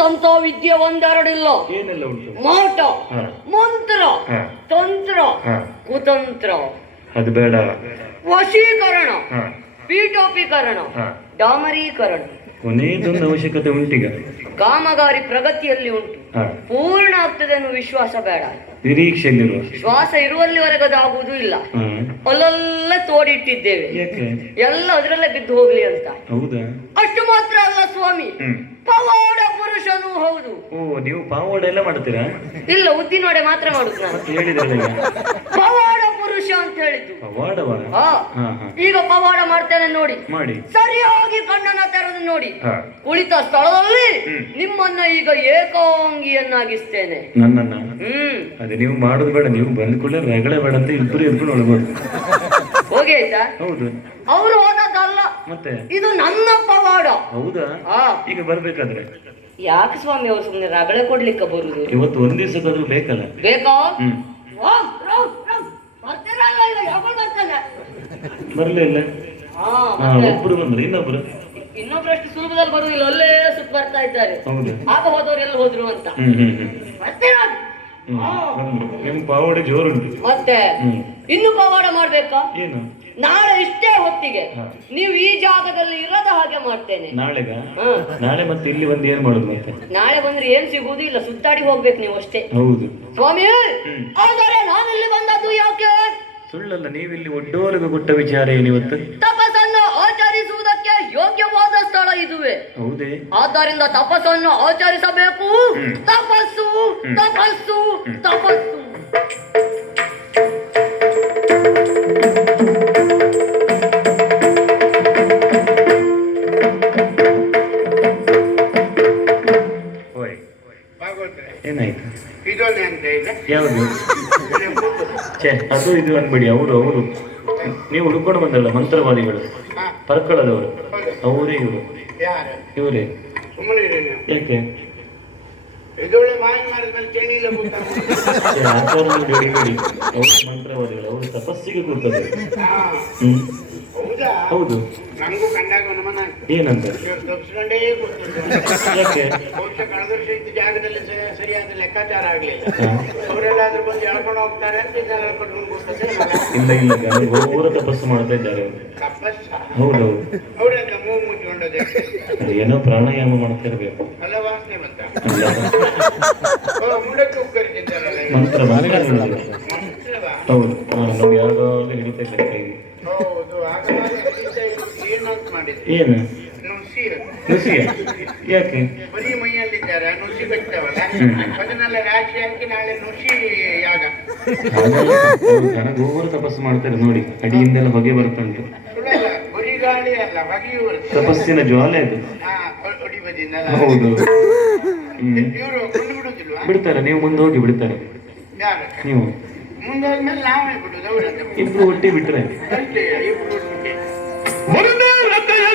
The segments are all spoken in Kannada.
ಕಲಿತಂತ ವಿದ್ಯೆ ಒಂದೆರಡಿಲ್ಲ. ಇಲ್ಲ ಉಂಟು? ಮಾಟ ಮಂತ್ರ. ತಂತ್ರ ಕುತಂತ್ರ. ಅದು ಬೇಡ. ವಶೀಕರಣ ಪೀಠೋಪೀಕರಣ ಡಾಮರೀಕರಣ. ಕೊನೆಯದೊಂದು ಅವಶ್ಯಕತೆ ಉಂಟೀಗ? ಕಾಮಗಾರಿ ಪ್ರಗತಿಯಲ್ಲಿ ಉಂಟು. ಪೂರ್ಣ ಆಗ್ತದೆ ಅನ್ನೋ ವಿಶ್ವಾಸ ಬೇಡ. ನಿರೀಕ್ಷೆಯಲ್ಲಿರುವ? ಶ್ವಾಸ ಇರುವಲ್ಲಿವರೆಗೆ ಅದಾಗುವುದು ಇಲ್ಲ. ಅಲ್ಲೆಲ್ಲ ತೋಡಿಟ್ಟಿದ್ದೇವೆ. ಎಲ್ಲ ಅದರಲ್ಲೇ ಬಿದ್ದು ಹೋಗ್ಲಿ ಅಂತ. ಹೌದಾ? ಅಷ್ಟು ಮಾತ್ರ ಅಲ್ಲ ಸ್ವಾಮಿ. ಪವಾಡ ಪುರುಷನು ಹೌದು. ಓ ನೀವು ಪಾವಡ ಎಲ್ಲ ಮಾಡ್ತೀರಾ? ಇಲ್ಲ ಉದ್ದಿನ ವಡೆ ಮಾತ್ರ ಮಾಡುದು ನಾನು. ಹೇಳಿದ್ರಲ್ಲ ಪವಾಡ ಪುರುಷ ಅಂತ ಹೇಳಿದ್ದು. ಪವಾಡವ? ಹಾ. ಹಾ ಹಾ. ಈಗ ಪವಾಡ ಮಾಡ್ತೇನೆ ನೋಡಿ. ಮಾಡಿ. ಸರಿಯಾಗಿ ಕಣ್ಣನ ತೆರೆದು ನೋಡಿ. ಹಾ. ಕುಳಿತ ಸ್ಥಳದಲ್ಲಿ ಹ್ಮ್. ನಿಮ್ಮನ್ನ ಈಗ ಏಕಾಂಗಿಯನ್ನಾಗಿಸ್ತೇನೆ. ನನ್ನನ್ನ? ಹ್ಮ್. ಅದೇ ನೀವು ಮಾಡೋದು ಬೇಡ ನೀವು ಬಂದ ಕೂಡಲೇ ರಗಳೆ ಬೇಡ ಅಂತ ಇಬ್ರು ಎದ್ಕೊಂಡು ಒಳಗೋದು. ಹೋಗಿ ಆಯ್ತಾ ಹೌದು. ಅವ್ರು ಹೋದದ್ದಲ್ಲ. ಮತ್ತೆ? ಇದು ನನ್ನ ಪವಾಡ. ಹೌದಾ? ಹಾ. ಈಗ ಬರ್ಬೇಕಾದ್ರೆ? ಯಾಕೆ ಸ್ವಾಮಿ ಅವ್ರು ಸುಮ್ಮನೆ ರಗಳೆ ಕೊಡ್ಲಿಕ್ಕೆ ಬರುದು? ಇವತ್ತು ಒಂದ್ ದಿವಸಕ್ಕಾದ್ರೂ ಬೇಕಲ್ಲ? ಬೇಕಾ? ಹ್ಮ್. ವಾ, ರಾವ್, ರಾವ್. ಬರ್ತೀರಾ ಇಲ್ಲ, ಯಾವಾಗ ಬರ್ತಾನೆ? ಬರ್ಲೇ ಇಲ್ಲ. ಹಾ, ಹಾ ಮತ್ತೆ ಒಬ್ರು ಬಂದ್ರೆ ಇನ್ನೊಬ್ರು. ಇನ್ನೊಬ್ರು ಅಷ್ಟು ಸುಲಭದಲ್ಲಿ ಬರುವುದಿಲ್ಲ ಅಲ್ಲೇ ಸುತ್ತ ಬರ್ತಾ ಇದ್ದಾರೆ. ಹೌದು. ಆಗ ಹೋದವ್ರು ಎಲ್ಲ ಹೋದ್ರು ಅಂತ. ಹ್ಮ್ ಹ್ಮ್ ಹ್ಮ್. ಬರ್ತೀರಾ? ಹ್ಮ್ ಬಂದ್ರು. ನಿಮ್ ಪಾವಡೆ ಜೋರುಂಟು. ಮತ್ತೆ? ಹ್ಮ್. ಇನ್ನು ಪವಾಡ ಮಾಡ್ಬೇಕಾ? ಏನು? ನಾಳೆ ಇಷ್ಟೇ ಹೊತ್ತಿಗೆ. ನೀವು ಈ ಜಾಗದಲ್ಲಿ ಇರದ ಹಾಗೆ ಮಾಡ್ತೇನೆ. ನಾಳೆಗ? ಹಾ. ನಾಳೆ ಮತ್ತೆ ಇಲ್ಲಿ ಬಂದು ಏನ್ ಮಾಡುದು ಮತ್ತೆ? ನಾಳೆ ಬಂದ್ರೆ ಏನ್ ಸಿಗುವುದು ಇಲ್ಲ ಸುತ್ತಾಡಿ ಹೋಗ್ಬೇಕು ನೀವು ಅಷ್ಟೇ. ಹೌದು. ಸ್ವಾಮಿ. ಆದರೆ ನಾನಿಲ್ಲಿ ಬಂದದ್ದು ಯಾಕೆ? ಸುಳ್ಳಲ್ಲ ನೀವಿಲ್ಲಿ ಒಡ್ಡೋರಿಗೆ ಕೊಟ್ಟ ವಿಚಾರ ಏನಿವತ್ತು ತಪಸ್ಸನ್ನು ಆಚರಿಸುವುದಕ್ಕೆ ಯೋಗ್ಯವಾದ ಸ್ಥಳ ಇದುವೆ. ಹೌದೇ? ಆದ್ದರಿಂದ ತಪಸ್ಸನ್ನು ಆಚರಿಸಬೇಕು. ತಪಸ್ಸು ತಪಸ್ಸು ತಪಸ್ಸು. ಯಾವುದು ಛೇ ಅದು ಇದು ಅನ್ಬೇಡಿ ಅವರು ಅವರು. ನೀವು ಹುಡ್ಕೊಂಡು ಬಂದಲ್ಲ ಮಂತ್ರವಾದಿಗಳು. ಪರ್ಕಳದವರು. ಅವರೇ ಇವರು. ಇವರೇ. ಯಾಕೆ? ಮಂತ್ರವಾದಿಗಳು. ಅವರು ತಪಸ್ಸಿಗೆ ಕೂತದ್ದು ಹ್ಮ್. ಹೌದಾ. ಕಂಡಾಗ ನಮ್ಮನ್ನ ಏನಂತ? ಇವ್ರು ತಪ್ಪಿಸ್ಕೊಂಡೇ ಕೂತಿದ್ರು ಯಾಕೆ? ಬಹುಶಃ ಕಳೆದ ವರ್ಷ ಇದ್ದ ಜಾಗದಲ್ಲಿ ಸರಿ- ಸರಿಯಾದ ಲೆಕ್ಕಾಚಾರ ಆಗ್ಲಿಲ್ಲ. ಅವರೆಲ್ಲಾದ್ರೂ ಬಂದು ಎಳ್ಕೊಂಡು ಹೋಗ್ತಾರೆ ಅಂತ ಇದನ್ನ ಹೇಳ್ಕೊಂಡು ಕೂತದೆ ಇಲ್ಲ ಇಲ್ಲ ಘೋರ ತಪಸ್ಸು ಮಾಡ್ತಾ ಇದ್ದಾರೆ ಅವರು. ತಪಸ್ಸ? ಹೌದೌದು. ಮೂಗು ಅದು ಏನೋ ಪ್ರಾಣಾಯಾಮ ಮಾಡ್ತಾ ಇರಬೇಕು ಅಲ್ಲ ವಾಸನೆ ಬಂತ? ಅಲ್ಲ. ಓ, ಮುಂಡಕ್ಕೆ ಉಕ್ಕರಿಸಿದ್ದಾರಲ್ಲ ಇವ್ರು. ಮಂತ್ರ ಮಂತ್ರ ಹೇಳಿದ್ರು. ಮಂತ್ರವಾ? ಹೌದು. ಹಾ ನಾವು ಯಾವ್ದಾದ್ರು ಹಿಡಿತಾ ಇದ್ದಾರೆ ಕೈಗೆ ಹೌದು ಮಾಡಿದ್ರು. ಏನು? ನುಸಿ ಯಾಕೆ? ಬರೀ ಮೈಯಲ್ಲಿದ್ದಾರೆ ನುಸಿ ಕಟ್ತಾವಲ್ಲ. ಅದನ್ನೆಲ್ಲ ರಾಶಿ ಹಾಕಿ ನಾಳೆ ನುಸಿ ಯಾಗ. ತಪಸ್ಸು ಮಾಡ್ತಾರೆ ನೋಡಿ ಅಡಿಯಿಂದೆಲ್ಲ ಹೊಗೆ ಬರ್ತಂತೆ ಬರೀ ಗಾಳಿ ಅಲ್ಲ ಹೊಗೆಯೂ ತಪಸ್ಸಿನ ಜ್ವಾಲೆ ಅದು. ಹೌದು. ಇವರು ಬಿಡ್ತಾರೆ ನೀವು ಮುಂದೆ ಹೋಗಿ ಬಿಡ್ತಾರೆ. ನೀವು. ಮುಂದೋದ್ಮೇಲೆ ನಾವೇ ಬಿಡುದು ಇಬ್ರು ಒಟ್ಟಿ ಬಿಟ್ರೆ. ಅಷ್ಟೇ ಇಬ್ರು ಒಟ್ಟಿಗೆ.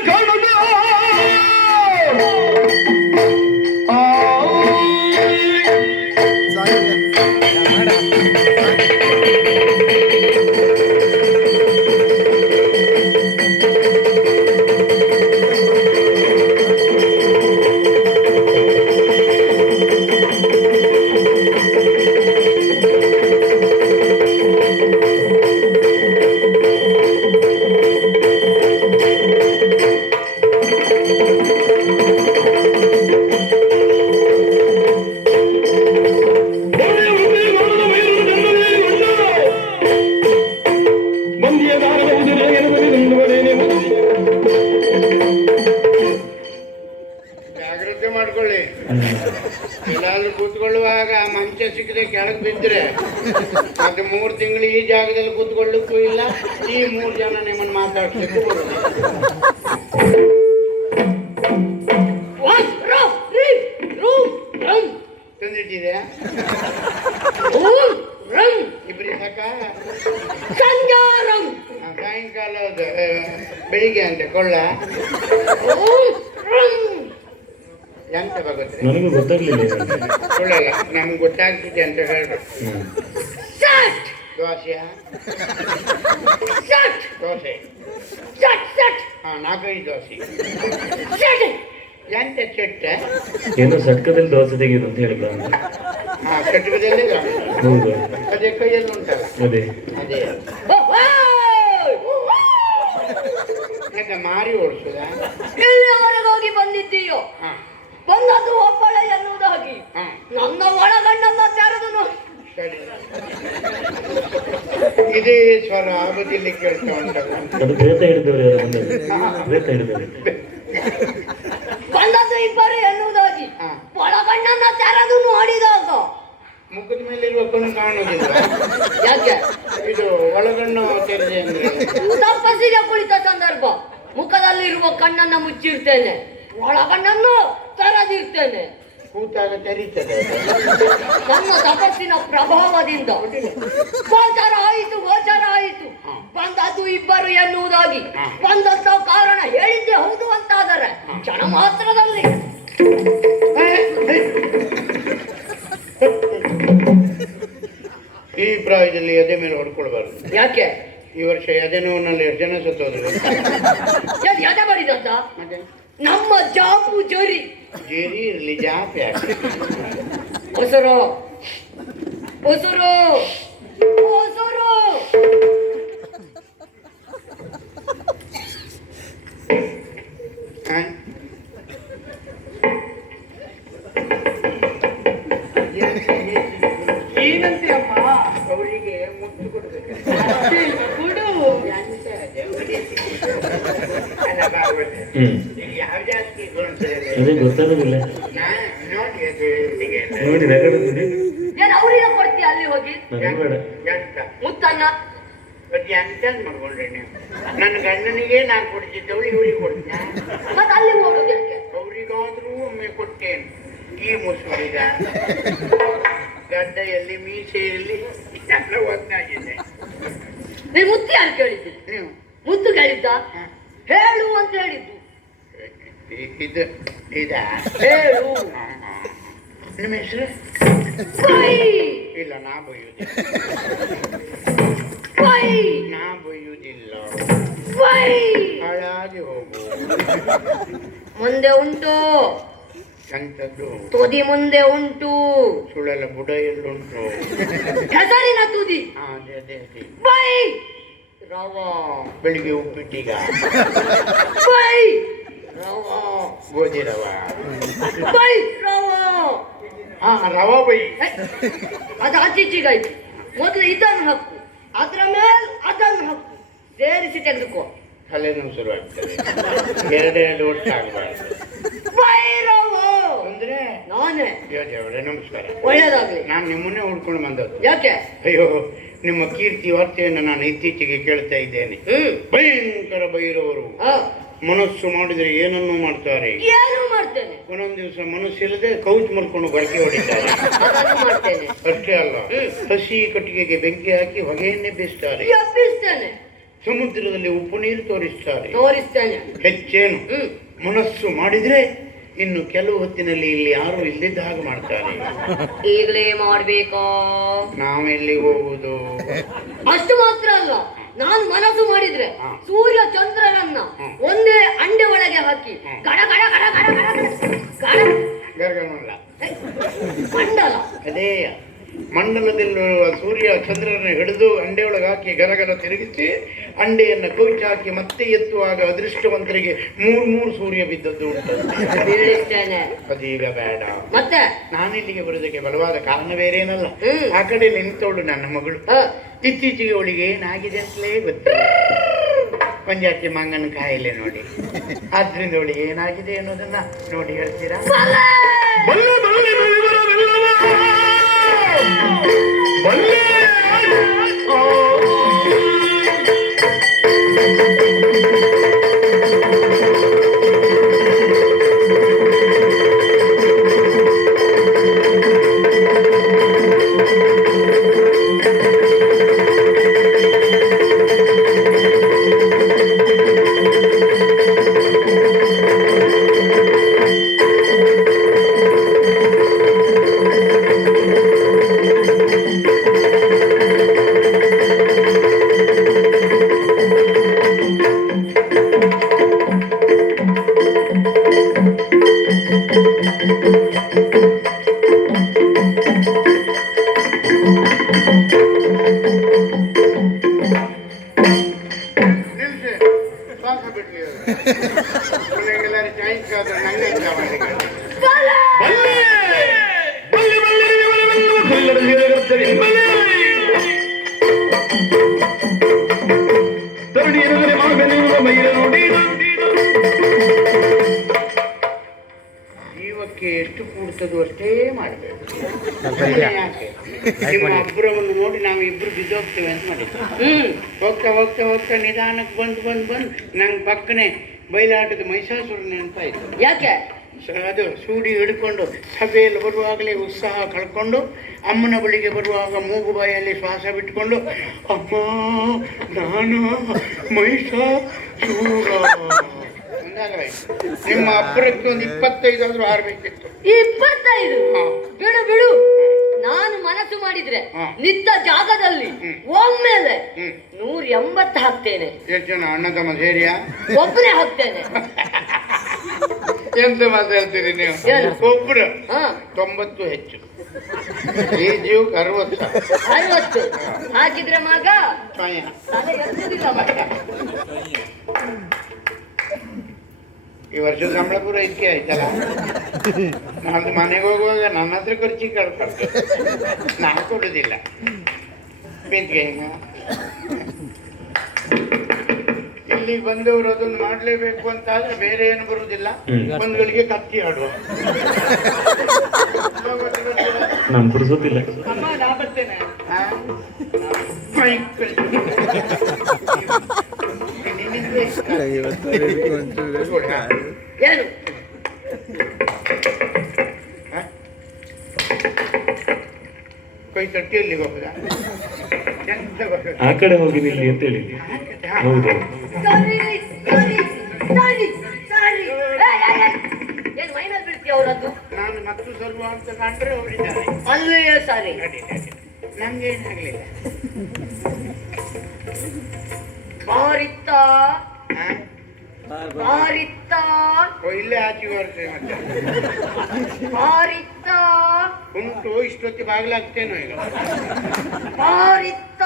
ಜನ ನಿಮ್ಮನ್ನು ಮಾತಾಡ್ಲಿಕ್ಕೂ ತಂದಿಟ್ಟಿದೆ ಊಂ, ರಂ, ಇಬ್ಬರಿ ಸಾಕ? ಸಂಜಾರಂ, ಸಾಯಂಕಾಲ ಬೆಳಿಗ್ಗೆ ಅಂತೆ ಕೊಳ್ಳ. ಎಂತ ಬರುತ್ತೆ ನನಗೂ ಗೊತ್ತಾಗ್ಲಿಲ್ಲ. ಕೊಳ್ಳಲ್ಲ ನಮ್ಗೆ ಗೊತ್ತಾಗ್ತಿದೆ ಅಂತ ಹೇಳಿ ಹ್ಮ್. ಸಟ್, ದೋಸೆ ದೋಸೆ ಚಟ್ ಚಟ್ ಹಾ ನಾಲ್ಕೈದು ದೋಸೆ ಎಂತ ಚಟ್ಟೆ ಏನೋ ಸಟ್ಕದಲ್ಲಿ ದೋಸೆ ತೆಗೆಯೋದು ಅಂತ ಹೇಳಿದ ಹಾಂ ಕಟ್ಟುವುದಲ್ಲೇ ಹೌದು ಅದೇ ಕೈಯಲ್ಲಿ ಉಂಟಲ್ಲ ಅದೇ ಅದೇ ಯಾಕೆ ಮಾರಿ ಓಡಿಸುದ ಎಲ್ಲಿಯವರೆಗೆ ಹೋಗಿ ಬಂದಿದ್ದೀಯೋ ಹಾ ಬಂದದ್ದು ಒಬ್ಬಳೆ ಎನ್ನುವುದಾಗಿ ನನ್ನ ಒಳಗಣ್ಣನ್ನ ತೆರೆದು ಇದೇ ಸ್ವರ ಆಗುದಿಲ್ಲ ಕೇಳ್ತಾ ಉಂಟಲ್ಲ ಅದು ಪ್ರೇತ ಹಿಡಿದವರು ಯಾರು ಬಂದದ್ದು ಪ್ರೇತ ಹಿಡಿದವರು. ಬಂದದ್ದು ಇಬ್ಬರು ಎನ್ನುವುದಾಗಿ. ಒಳಗಣ್ಣನ್ನ ತೆರೆದು ನೋಡಿದಾಗ ಮುಖದ ಮೇಲೆ ಇರುವ ಕಣ್ಣು ಕಾಣುವುದಿಲ್ಲ. ಯಾಕೆ? ಇದು ಒಳಗಣ್ಣು ತೆರೆದೆ ಅಂದ್ರೆ. ತಪಸ್ಸಿಗೆ ಕುಳಿತ ಸಂದರ್ಭ. ಮುಖದಲ್ಲಿರುವ ಕಣ್ಣನ್ನ ಮುಚ್ಚಿರ್ತೇನೆ ಒಳಗಣ್ಣನ್ನು ತೆರೆದಿರ್ತೇನೆ ಕೂತಾಗ ತೆರೀತದೆ ನಮ್ಮ ನನ್ನ ತಪಸ್ಸಿನ ಪ್ರಭಾವದಿಂದ. ಗೋಚರ ಆಯಿತು ಗೋಚರ ಆಯಿತು. ಬಂದದ್ದು ಇಬ್ಬರು ಎನ್ನುವುದಾಗಿ. ಬಂದಂತ ಕಾರಣ ಹೇಳಿದ್ದೆ ಹೌದು ಅಂತಾದರೆ ಕ್ಷಣ ಮಾತ್ರದಲ್ಲಿ. ಈ ಪ್ರಾಯದಲ್ಲಿ ಎದೆ ಮೇಲೆ ಹೊಡ್ಕೊಳ್ಬಾರ್ದು. ಯಾಕೆ? ಈ ವರ್ಷ ಎದೆ ನೋವಿನಲ್ಲಿ ಎಷ್ಟು ಜನ ಸತ್ತೋದ್ರು ಎದೆ ಬಡಿದಂತ? ನಮ್ಮ ಜಾಪು ಜರಿ. ಜೇರಿ ಇರ್ಲಿ ಜಾಪ್ ಉಸುರು. ಉಸುರು. ಉಸುರು? ಏನಂತೆ ಅಮ್ಮ ಅವರಿಗೆ ಮುಟ್ಟು ಕೊಡ್ಬೇಕು. ಕೊಡು. ಎಂತ ಅದು? ಅಲ್ಲ ಬಾಗುವಲ್ಲಿ. ಹ್ಮ್ ಇದು ಯಾವ ಜಾಸ್ತಿ ಗುಣಸಲ್ಲ ಅದೇ ಗೊತ್ತಾಗೋದಿಲ್ಲ. ನೋಡಿ ಅವ್ರಿಗೆ ಕೊಡ್ತೀಯ ಅಲ್ಲಿ ಹೋಗಿ? ಮುತ್ತನ್ನ? ಮಾಡ್ಕೊಂಡ್ರೆ ನೀವು. ನನ್ನ ಗಂಡನಿಗೆ ನಾನು ಕೊಡ್ತಿದ್ದವಳು ಇವಳಿಗೆ ಕೊಡ್ತೀನಿ. ಮತ್ತೆ ಅಲ್ಲಿ ಹೋಗುದು ಯಾಕೆ? ಅವರಿಗಾದ್ರೂ ಒಮ್ಮೆ ಕೊಟ್ಟೇನು. ಈ ಮುಸುಳಿಗ ಎಲ್ಲ ಒಂದಾಗಿದೆ ನೀನ್ ಮುತ್ತು ಯಾರು ಕೇಳಿದ್ದು? ನೀವು? ಮುತ್ತು ಕೇಳಿದ್ದ? ಹೇಳು ಅಂತ ಹೇಳಿದ್ದು. ಇದು ಇದ? ಹೇಳು. ನಿಮ್ಮ ಹೆಸರು? ಇಲ್ಲ ನಾ ಬೈಯುವುದಿಲ್ಲ ನಾ ಬೈಯುವುದಿಲ್ಲ ಹಾಳಾಗಿ ಹೋಗು. ಮುಂದೆ ಉಂಟು. ಎಂಥದ್ದು? ತುದಿ ಮುಂದೆ ಉಂಟು. ಸುಳೆಲ್ಲ ಬುಡ ಎಲ್ಲುಂಟು ಹೆಸರಿನ ತುದಿ. ಹಾ ಅದೇ ಅದೇ ಅದೇ. ಬೈ ರವ ಬೆಳಿಗ್ಗೆ ಉಪ್ಪಿಟ್ಟೀಗ. ಬೈ ಗೋಧಿ ರವ ಬೈ ರವ ಹಾ ರವ ಬೈ ಅದು ಆಚೀಚಿಗಾಯ್ತು ಮೊದಲು ಇದನ್ನು ಹಾಕು ಅದರ ಮೇಲೆ ಅದನ್ನು ಹಾಕು ಸೇರಿಸಿ ತೆಗೆದುಕೋ ತಲೆನೋವು ಶುರುವಾಗ್ತದೆ ಎರಡೆರಡು ವರ್ಷ ಭೈರವ ಅಂದ್ರೆ ನಾನೇ ದೇವರೇ ನಮಸ್ಕಾರ ಒಳ್ಳೇದಾಗಲಿ. ನಾನು ನಿಮ್ಮನ್ನೇ ಹುಡ್ಕೊಂಡು ಬಂದದ್ದು. ಯಾಕೆ? ಅಯ್ಯೋ ನಿಮ್ಮ ಕೀರ್ತಿ ವಾರ್ತೆಯನ್ನು ನಾನು ಇತ್ತೀಚೆಗೆ ಕೇಳ್ತಾ ಇದ್ದೇನೆ. ಹ್ಮ್. ಭಯಂಕರ ಬೈರವರು ಮನಸ್ಸು ಮಾಡಿದ್ರೆ ಏನನ್ನು ಮಾಡ್ತಾರೆ? ಮಾಡ್ತೇನೆ. ಒಂದೊಂದು ದಿವಸ ಮನಸ್ಸಿಲ್ಲದೆ ಕೌಚ್ ಮಲ್ಕೊಂಡು ಬಳಕೆ ಹೊಡಿತಾರೆ ಅದನ್ನು ಮಾಡ್ತೇನೆ. ಅಷ್ಟೇ ಅಲ್ಲ ಹಸಿ ಕಟ್ಟಿಗೆಗೆ ಬೆಂಕಿ ಹಾಕಿ ಹೊಗೆಯನ್ನೇ ಬೀಸ್ತಾರೆ. ಎಬ್ಬಿಸ್ತೇನೆ. ಸಮುದ್ರದಲ್ಲಿ ಉಪ್ಪು ನೀರು ತೋರಿಸ್ತಾರೆ. ತೋರಿಸ್ತೇನೆ. ಹೆಚ್ಚೇನು? ಮನಸ್ಸು ಮಾಡಿದ್ರೆ ಇನ್ನು ಕೆಲವು ಹೊತ್ತಿನಲ್ಲಿ ಇಲ್ಲಿ ಯಾರು ಇಲ್ಲಿದ್ದ ಹಾಗೆ ಮಾಡ್ತಾರೆ. ಈಗಲೇ ಮಾಡ್ಬೇಕು? ನಾವೆಲ್ಲಿ ಹೋಗುವುದು? ಅಷ್ಟು ಮಾತ್ರ ಅಲ್ಲ. ನಾನು ಮನಸ್ಸು ಮಾಡಿದ್ರೆ ಸೂರ್ಯ ಚಂದ್ರನನ್ನ ಒಂದೇ ಅಂಡೆ ಒಳಗೆ ಹಾಕಿ ಗಡ ಗಡ ಗಡ ಗಡ ಗಡ ಗಡ ಗಡ. ಮಂಡಲದಲ್ಲಿರುವ ಸೂರ್ಯ ಚಂದ್ರನ ಹಿಡಿದು ಅಂಡೆಯೊಳಗೆ ಹಾಕಿ ಗರಗರ ತಿರುಗಿಸಿ ಅಂಡೆಯನ್ನು ಕೌಚ್ ಹಾಕಿ ಮತ್ತೆ ಎತ್ತುವಾಗ ಅದೃಷ್ಟವಂತರಿಗೆ ಮೂರು ಮೂರು ಸೂರ್ಯ ಬಿದ್ದದ್ದು ಉಂಟು. ಅದೀಗ ಬೇಡ. ಮತ್ತೆ? ನಾನಿಲ್ಲಿಗೆ ಬರೋದಕ್ಕೆ ಬಲವಾದ ಕಾರಣ ಬೇರೇನಲ್ಲ. ಆ ಕಡೆ ನಿಂತವಳು ನನ್ನ ಮಗಳು. ಇತ್ತೀಚೆಗೆ ಅವಳಿಗೆ ಏನಾಗಿದೆ ಅಂತಲೇ ಗೊತ್ತಿಲ್ಲ ಪಂಜಾತಿ ಮಂಗನ ಕಾಯಿಲೆ ನೋಡಿ. ಆದ್ರಿಂದ ಅವಳಿಗೆ ಏನಾಗಿದೆ ಅನ್ನೋದನ್ನ ನೋಡಿ ಹೇಳ್ತೀರಾ? 멀리 ಅಬ್ಬರವನ್ನು ನೋಡಿ ನಾವು ಇಬ್ರು ಬಿದ್ದೋಗ್ತೇವೆ ಅಂತ ಮಾಡಿದ್ರು. ಹ್ಮ್. ಹೋಗ್ತಾ ಹೋಗ್ತಾ ಹೋಗ್ತಾ ನಿಧಾನಕ್ಕೆ ಬಂದು ಬಂದು ಬಂದು ನಂಗೆ ಪಕ್ಕನೆ ಬಯಲಾಟದ ಮಹಿಷಾಸುರ ನೆನಪಾಯ್ತು ಯಾಕೆ? ಅದು ಸೂಡಿ ಹಿಡ್ಕೊಂಡು ಸಭೆಯಲ್ಲಿ ಬರುವಾಗಲೇ ಉತ್ಸಾಹ ಕಳ್ಕೊಂಡು ಅಮ್ಮನ ಬಳಿಗೆ ಬರುವಾಗ ಮೂಗು ಬಾಯಲ್ಲಿ ಶ್ವಾಸ ಬಿಟ್ಕೊಂಡು ಅಮ್ಮ ನಾನು ಮಹಿಷಾಸುರ. ನಿಮ್ಮ ಅಬ್ಬರಕ್ಕೆ ಒಂದು ಇಪ್ಪತ್ತೈದಾದ್ರೂ ಆರ್ಬೇಕಿತ್ತು ಇಪ್ಪತ್ತೈದು. ಬಿಡು ಬಿಡು. ನಾನು ಮನಸ್ಸು ಮಾಡಿದ್ರೆ. ನಿಂತ ಜಾಗದಲ್ಲಿ. ಒಮ್ಮೆಲೆ ನೂರ ಎಂಬತ್ತು ಹಾಕ್ತೇನೆ. ಎಷ್ಟು ಜನ ಅಣ್ಣ ತಮ್ಮ ಸೇರಿಯಾ? ಒಬ್ಬನೇ ಹಾಕ್ತೇನೆ. ಎಂತ ಮಾತಾಡ್ತೀರಿ ನೀವು? ಏನು? ಒಬ್ರು. ಹಾ. ತೊಂಬತ್ತು ಹೆಚ್ಚು. ಈ ಜೀವಕ್ಕೆ ಅರವತ್ತು. ಹಾಕಿದ್ರೆ ಮಗ? ಸ್ವಯ ತಲೆ ಎತ್ತುದಿಲ್ಲ ಮತ್ತೆ ಈ ವರ್ಷ ಸಂಬಳ ಪೂರ ಇದಕ್ಕೆ ಆಯ್ತಲ್ಲ? ನಾನು ಮನೆಗೆ ಹೋಗುವಾಗ ನನ್ನ ಹತ್ರ ಖರ್ಚಿಗೆ ಕಳ್ಕೊಳ್ತೆ ನಾನು ಕೊಡುದಿಲ್ಲ. ಹಿಂಗ? ಇಲ್ಲಿ ಬಂದವರು ಅದನ್ನು ಮಾಡಲೇಬೇಕು ಅಂತ ಆದ್ರೆ ಬೇರೆ ಏನು ಬರುವುದಿಲ್ಲ ಬಂದಗಳಿಗೆ ಕತ್ತಿ ಆಡುವ. ನಾನು ನಾ ಬರ್ತೇನೆ. ಏನು ಕೈ ತಟ್ಟಿಯಲ್ಲಿ ಹೋಗುದ ಆ ಕಡೆ ಹೋಗಿ ನಿಲ್ಲಿ ಅಂತ ಹೇಳಿ. ಹೌದು. ನಾನು ಮತ್ತು ಸ್ವಲ್ಪ ಅಂತ ಕಂಡ್ರೆ ಅವರಿದ್ದಾರೆ ಅಲ್ಲೇ ಸಾರಿ. ನಮ್ಗೆ ಏನಾಗ್ಲಿಲ್ಲ ಮಾರಿತ್ತ. ಮಾರಿತ್ತ. ಇಲ್ಲೇ ಆಚೆ ಬರ್ತೇನೆ ಮತ್ತೆ. ಮಾರಿತ್ತ. ಉಂಟು ಇಷ್ಟೊತ್ತಿ ಬಾಗಿಲಾಗ್ತೇನೋ ಈಗ. ಮಾರಿತ್ತ.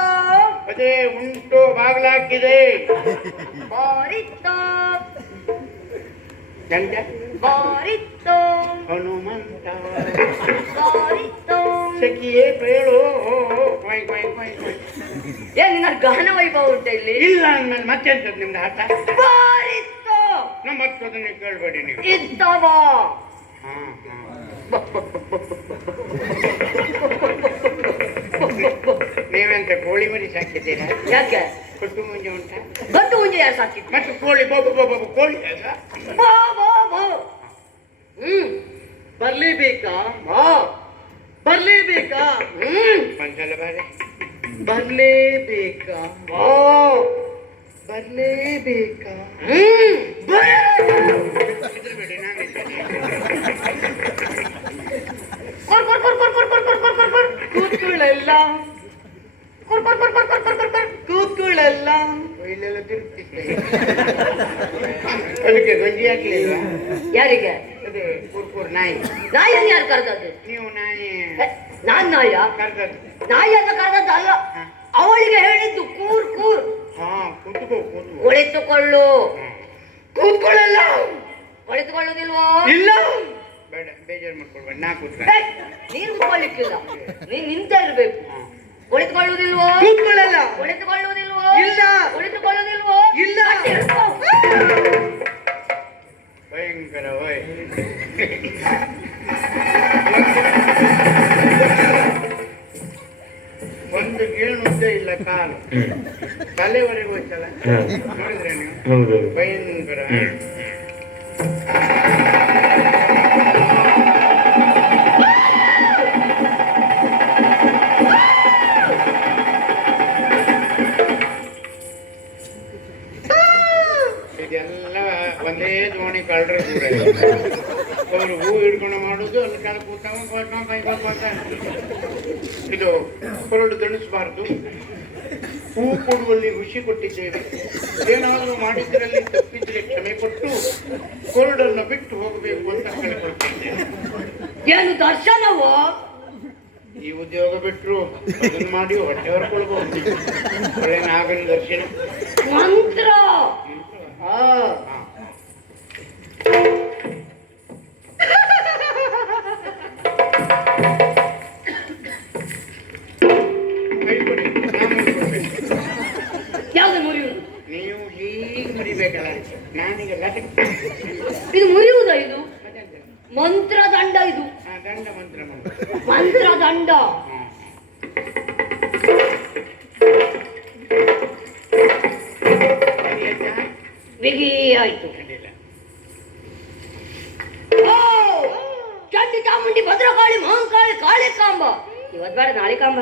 ಅದೇ ಉಂಟು ಬಾಗಿಲಾಕಿದೆ ಮಾರಿತ್ತ. ಹನುಮಂತ. ಬಾರಿ ಸಖಿಯೇ ಬೇಳು. ಏನ್ ನಿನ್ನ ಗಹನ ವೈಭವ ಉಂಟ ಇಲ್ಲಿ? ಇಲ್ಲ ಅಂದ್ಮೇಲೆ ಮತ್ತೆ ಎಂತದ್ದು ನಿಮ್ದು ಆಟ ಬಾರಿತ್ತು. ನಮ್ಮ ಅದನ್ನ ಕೇಳಬೇಡಿ ನೀವು. ಇದ್ದವ? ನೀವೆಂತ ಕೋಳಿ ಮರಿ ಸಾಕಿದ್ದೀರಾ? ಯಾಕೆ? ಕೊಟ್ಟು ಮುಂಜೆ ಉಂಟ? ಗಂಟು ಮುಂಜೆ ಯಾರು ಸಾಕಿದ್ದು? ಮತ್ತೆ ಕೋಳಿ ಬಾಬು ಬಾಬು ಕೋಳಿ? ಬಾ ಬಾ ಬಾ. ಹ್ಮ್. ಬರ್ಲೇಬೇಕಾ ಬಾ. ಬರ್ಲೇಬೇಕಾ ಹ್ಮ್ ಒಂದ್ಸಲ ಬಾರಿ ಬರ್ಲೇಬೇಕಾ ಓ ಬರ್ಲೇಬೇಕಾ ಹ್ಮ್ ಬಿಡಿ ನಾನು ಕೂತ್ಕೊಳ್ಳೆಲ್ಲ ಕೂತ್ಕೊಳ್ಳಲ್ಲ. ಇಲ್ಲೆಲ್ಲ ತಿರುಗ್ತಿದ್ದೆ. ಅದಕ್ಕೆ ಗಂಜಿ ಹಾಕ್ಲಿಲ್ಲ ಯಾರಿಗೆ? ಅದು ಕುರ್ಕುರ್ ನಾಯಿ. ನಾಯಿಯನ್ನು ಯಾರು ಕರೆದದ್ದು? ನೀವು ನಾಯಿ. ನಾನ್ ನಾಯ ಕರ್ದದ್ದು. ನಾಯಿ ಅಂತ ಕರೆದದ್ದು ಅಲ್ಲ. ಅವಳಿಗೆ ಹೇಳಿದ್ದು ಕೂರ್ ಕೂರ್. ಹಾ ಕೂತ್ಕೋ ಕೂತ್ಕೋ. ಕುಳಿತುಕೊಳ್ಳು. ಕೂತ್ಕೊಳ್ಳಲ್ಲ. ಕುಳಿತುಕೊಳ್ಳೋದಿಲ್ವೋ ಇಲ್ಲ. ಬೇಡ ಬೇಜಾರು ಮಾಡ್ಕೊಳ್ಬೇಡ ನಾ ಕೂತ್ಕ. ಏ, ನೀನು ಕೂತ್ಕೊಳ್ಳಿಕ್ಕಿಲ್ಲ ನೀನ್ ನಿಂತ ಇರ್ಬೇಕು. ಕುಳಿತುಕೊಳ್ಳುವುದಿಲ್ವೋ ಕೂತ್ಕೊಳ್ಳಲ್ಲ ಕುಳಿತುಕೊಳ್ಳುವುದಿಲ್ವೋ ಇಲ್ಲ. ಕುಳಿತುಕೊಳ್ಳುವುದಿಲ್ವೋ ಇಲ್ಲ. ಭಯಂಕರ ವೈ ಒಂದು ಗೇಣುದ್ದೇ ಇಲ್ಲ ಕಾಲು. ತಲೆವರೆಗೂ ಹೋಯ್ತಲ್ಲ ನೋಡಿದ್ರೆ ನೀವು? ಹೌದು. ಭಯಂಕರ. ಇದೆಲ್ಲ ಒಂದೇ ದೋಣಿ ಕಳ್ರ ಅವರು ಹೂ ಹಿಡ್ಕೊಂಡು ಮಾಡೋದು ಅಲ್ಲಿ ಕಾಲ ಕೂತಾವ ಕೊಟ್ಟಾವ, ಕೈ ಕೊಟ್ಟು ಬರ್ತಾನೆ. ಇದು ಕೊರಡು ದಣಿಸಬಾರ್ದು ಹೂ ಕೊಡುವಲ್ಲಿ ಖುಷಿ ಕೊಟ್ಟಿದ್ದೇವೆ. ಏನಾದರೂ ಮಾಡಿದ್ರಲ್ಲಿ ತಪ್ಪಿದ್ರೆ ಕ್ಷಮೆ ಕೊಟ್ಟು ಕೊರಡನ್ನು ಬಿಟ್ಟು ಹೋಗಬೇಕು ಅಂತ ಕೇಳಿಕೊಳ್ತಿದ್ದೇವೆ ಏನು ದರ್ಶನವೋ? ಈ ಉದ್ಯೋಗ ಬಿಟ್ಟರು ಅದನ್ನು ಮಾಡಿ ಹೊಟ್ಟೆ ಹೊರ್ಕೊಳ್ಬಹುದು. ಒಳ್ಳೆ ನಾಗನ ದರ್ಶನ. ಮಂತ್ರ ಯಾವ್ದು ಮುರಿಯುವುದು? ನೀವು ಹೀಗೆ ಮುರಿಬೇಕಲ್ಲ ಇದು ಮುರಿಯುವುದ ಇದು? ಮಂತ್ರ ದಂಡ ಇದು ದಂಡ ಮಂತ್ರ ಮಂತ್ರ. ಬಿಗಿ ಆಯ್ತು. ಓ! ಚಂಡಿ ಚಾಮುಂಡಿ ಭದ್ರಕಾಳಿ ಮಹಾಂಕಾಳಿ ಕಾಳಿಕಾಂಬ ಇವತ್ ಬೇಡ ನಾಳೆ ಕಾಂಬ.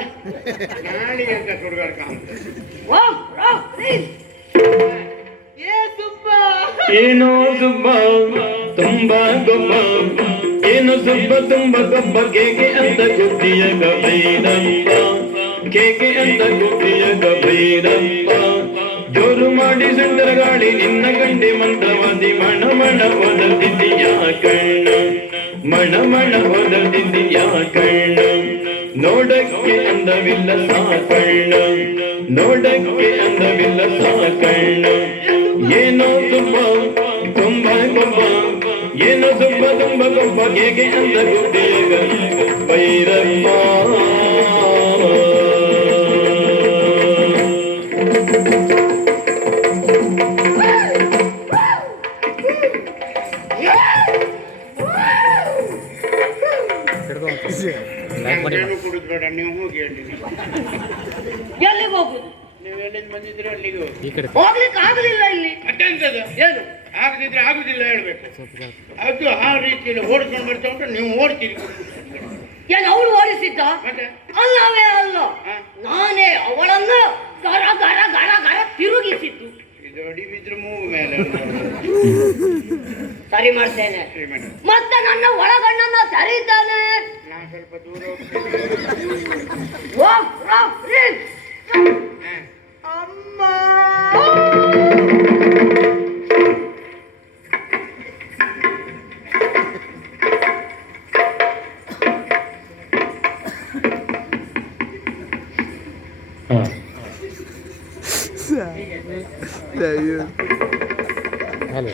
ಓಂ ರಾಮ್ ಕ್ರೀಂ ಏನೋ ಸುಬ್ಬ ತುಂಬಾ ಗೊಬ್ಬ. ಏನು ಸುಬ್ಬ ತುಂಬ ಗೊಬ್ಬ. ಕೇಕೆ ಅಂತ ಗುತ್ತಿಯ ಗಭೀರಪ್ಪ ಕೇಕೆ ಅಂತ ಗುತ್ತಿಯ ಗಭೀರಪ್ಪ ಮಾಡಿ ಸುಂದರ ಗಾಳಿ ನಿನ್ನ ಕಂಡೆ ಮಂತ್ರವಾದಿ, ಮಣ ಮಣ ಒದರ್ತಿದ್ದೀಯ ಕಣ್ಣ? ಮಣ ಮಣ ಒದರ್ತಿದ್ದೀಯ ಕಣ್ಣ? ನೋಡಕ್ಕೆ ಅಂದವಿಲ್ಲ ಸಾಕಣ್ಣ ನೋಡಕ್ಕೆ ಅಂದವಿಲ್ಲ ಸಾಕಣ್ಣ ಏನೋ ತುಂಬ ತುಂಬ ಗೊಬ್ಬ ಏನೋ ತುಂಬ ತುಂಬ ತುಂಬ, ಹೇಗೆ ಅಂದ ಗುಡ್ಡೆಯ ಭೈರಪ್ಪ ಬೇಡ ನೀವು ಹೋಗಿ ಅಲ್ಲಿ ಎಲ್ಲಿಗೆ ಹೋಗುದು? ನೀವು ಎಲ್ಲಿಂದ ಬಂದಿದ್ರೆ ಅಲ್ಲಿಗೆ ಹೋಗಿ. ಹೋಗ್ಲಿಕ್ಕೆ ಆಗಲಿಲ್ಲ ಇಲ್ಲಿ. ಮತ್ತೆಂತದು ಏನು? ಆಗದಿದ್ರೆ ಆಗುದಿಲ್ಲ ಹೇಳ್ಬೇಕು. ಅದು ಆ ರೀತಿಯಲ್ಲಿ ಓಡಿಸ್ಕೊಂಡು ಬರ್ತಾ ಉಂಟು ನೀವು ಓಡ್ತೀರಿ. ಏನು ಅವಳು ಓಡಿಸಿದ್ದ? ಅಲ್ಲವೇ ಅಲ್ಲ. ನಾನೇ ಅವಳನ್ನ ಗರ ಗರ ಗರ ಗರ ತಿರುಗಿಸಿದ್ದು. ಇದು ಅಡಿ ಬಿದ್ರೆ ಮೇಲೆ ಸರಿ ಮಾಡ್ತೇನೆ. ಶ್ರೀಮಂತ ಮತ್ತೆ ನನ್ನ ಒಳಗಣ್ಣನ್ನ ತೆರೀತಾನೆ. ನಾ ಸ್ವಲ್ಪ ದೂರ ಹೋಗ್ತೇನೆ ಓಂ ರಾಮ್ ಕ್ರೀಂ ಹ. ಅಮ್ಮ ಹಾ ಹಲೋ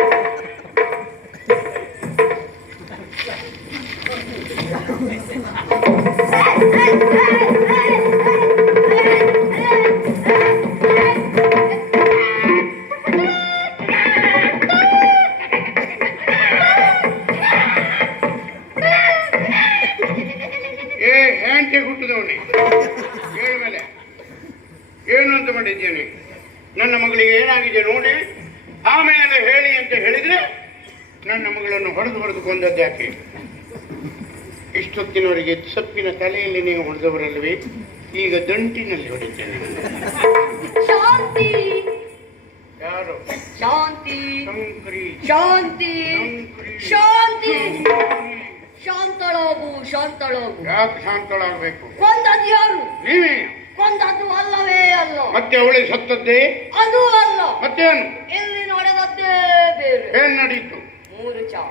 ಮತ್ತೆ ಅವಳಿ ಸತ್ತದ್ದೇ? ಅದು ಅಲ್ಲ. ಮತ್ತೇನು ಇಲ್ಲಿ ನಡೆದದ್ದೇ ಬೇರೆ. ಏನ್ ನಡೀತು? ಮೂರು ಚಾ?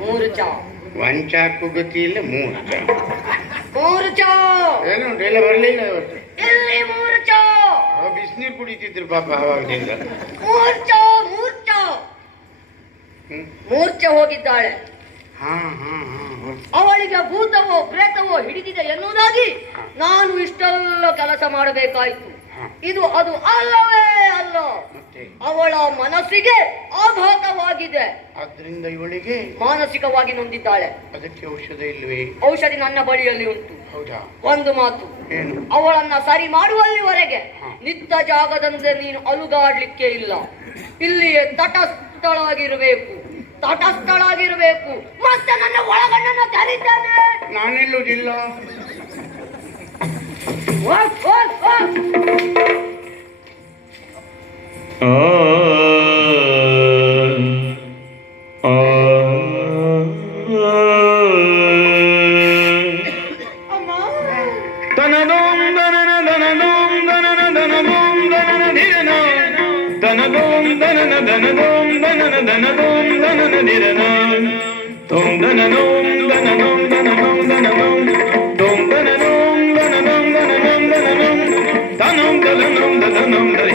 ಮೂರು ಚಾ. ವಂಚಾಕು ಗತಿ ಇಲ್ಲ ಮೂರು ಮೂರು ಚಾ. ಏನು ಎಲ್ಲ ಬರಲಿಲ್ಲ ಇವತ್ತು? ಇಲ್ಲಿ ಮೂರು ಚಾ? ಬಿಸಿನೀರು ಕುಡಿತಿದ್ರು ಪಾಪ ಅವಾಗದಿಂದ ಮೂರು ಚಾ ಮೂರು ಚಾ. ಮೂರ್ಛೆ ಹೋಗಿದ್ದಾಳೆ. ಅವಳಿಗೆ ಭೂತವೋ ಪ್ರೇತವೋ ಹಿಡಿದಿದೆ ಎನ್ನುವುದಾಗಿ ನಾನು ಇಷ್ಟೆಲ್ಲ ಕೆಲಸ ಮಾಡಬೇಕಾಯ್ತು. ಇದು ಅದು ಅಲ್ಲವೇ ಅಲ್ಲ. ಅವಳ ಮನಸ್ಸಿಗೆ ಆಘಾತವಾಗಿದೆ. ಅದರಿಂದ ಇವಳಿಗೆ ಮಾನಸಿಕವಾಗಿ ನೊಂದಿದ್ದಾಳೆ. ಅದಕ್ಕೆ ಔಷಧ ಇಲ್ಲವೇ? ಔಷಧಿ ನನ್ನ ಬಳಿಯಲ್ಲಿ ಉಂಟು. ಹೌದಾ? ಒಂದು ಮಾತು. ಏನು? ಅವಳನ್ನ ಸರಿ ಮಾಡುವಲ್ಲಿವರೆಗೆ ನಿತ್ತ ನಿಂತ ಜಾಗದಂತೆ ನೀನು ಅಲುಗಾಡ್ಲಿಕ್ಕೆ ಇಲ್ಲ. ಇಲ್ಲಿಯೇ ತಟಸ್ಥಳಾಗಿರ್ಬೇಕು. ತಟಸ್ಥಳಾಗಿರ್ಬೇಕು. ಮತ್ತೆ ನನ್ನ ಒಳಗಣ್ಣನ ತೆರೀತಾನೆ. ನಾನೆಲ್ಲುವುದಿಲ್ಲ ಓ ಹೋಗ್. dum dum